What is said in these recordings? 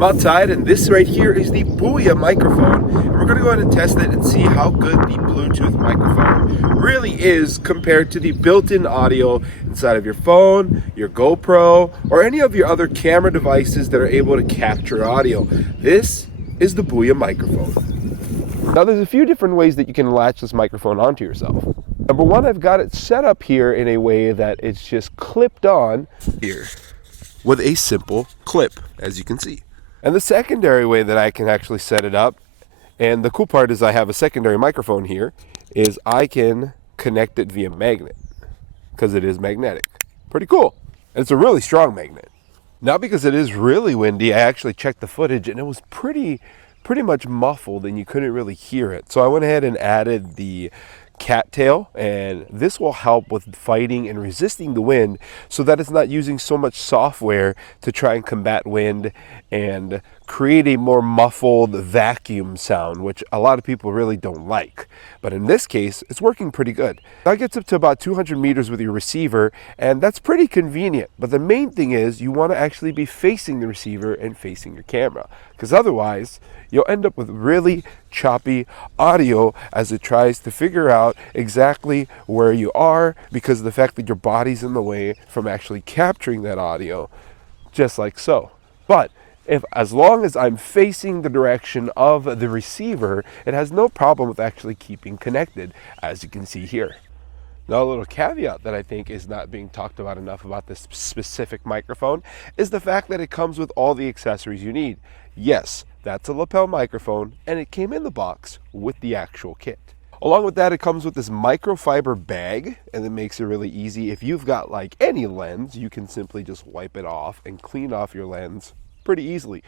I'm outside, and this right here is the Boyamic microphone, and we're going to go ahead and test it and see how good the Bluetooth microphone really is compared to the built-in audio inside of your phone, your GoPro, or any of your other camera devices that are able to capture audio. This is the Boyamic microphone. Now there's a few different ways that you can latch this microphone onto yourself. Number one, I've got it set up here in a way that it's just clipped on here with a simple clip, as you can see. And the secondary way that I can actually set it up, and the cool part is I have a secondary microphone here, is I can connect it via magnet, because it is magnetic. Pretty cool. And it's a really strong magnet. Now because it is really windy, I actually checked the footage and it was pretty much muffled and you couldn't really hear it. So I went ahead and added the cattail, and this will help with fighting and resisting the wind so that it's not using so much software to try and combat wind and create a more muffled vacuum sound, which a lot of people really don't like. But in this case, it's working pretty good. That gets up to about 200 meters with your receiver, and that's pretty convenient. But the main thing is you want to actually be facing the receiver and facing your camera, because otherwise you'll end up with really choppy audio as it tries to figure out exactly where you are, because of the fact that your body's in the way from actually capturing that audio, just like so. But as long as I'm facing the direction of the receiver, it has no problem with actually keeping connected, as you can see here. Now, a little caveat that I think is not being talked about enough about this specific microphone is the fact that it comes with all the accessories you need. Yes, that's a lapel microphone, and it came in the box with the actual kit. Along with that, it comes with this microfiber bag, and it makes it really easy. If you've got like any lens, you can simply just wipe it off and clean off your lens pretty easily.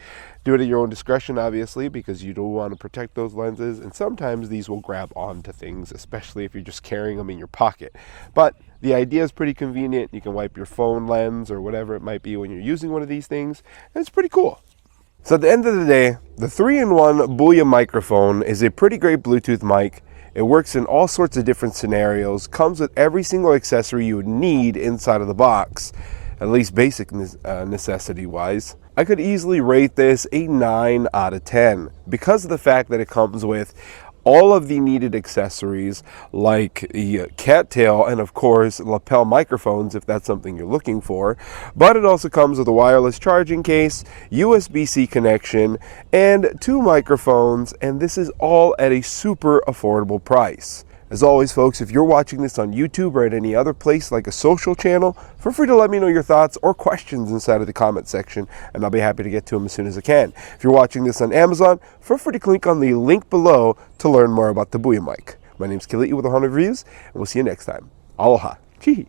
Do it at your own discretion, obviously, because you do want to protect those lenses, and sometimes these will grab onto things, especially if you're just carrying them in your pocket. But the idea is pretty convenient. You can wipe your phone lens or whatever it might be when you're using one of these things, and it's pretty cool. So at the end of the day, the 3-in-1 Boyamic microphone is a pretty great Bluetooth mic. It works in all sorts of different scenarios, comes with every single accessory you would need inside of the box, at least basic necessity-wise. I could easily rate this a 9 out of 10 because of the fact that it comes with all of the needed accessories like the cattail and of course lapel microphones if that's something you're looking for. But it also comes with a wireless charging case, USB-C connection, and 2 microphones, and this is all at a super affordable price. As always, folks, if you're watching this on YouTube or at any other place like a social channel, feel free to let me know your thoughts or questions inside of the comment section, and I'll be happy to get to them as soon as I can. If you're watching this on Amazon, feel free to click on the link below to learn more about the Boyamic. My name's Keli'i with 100 Reviews, and we'll see you next time. Aloha. Chihi.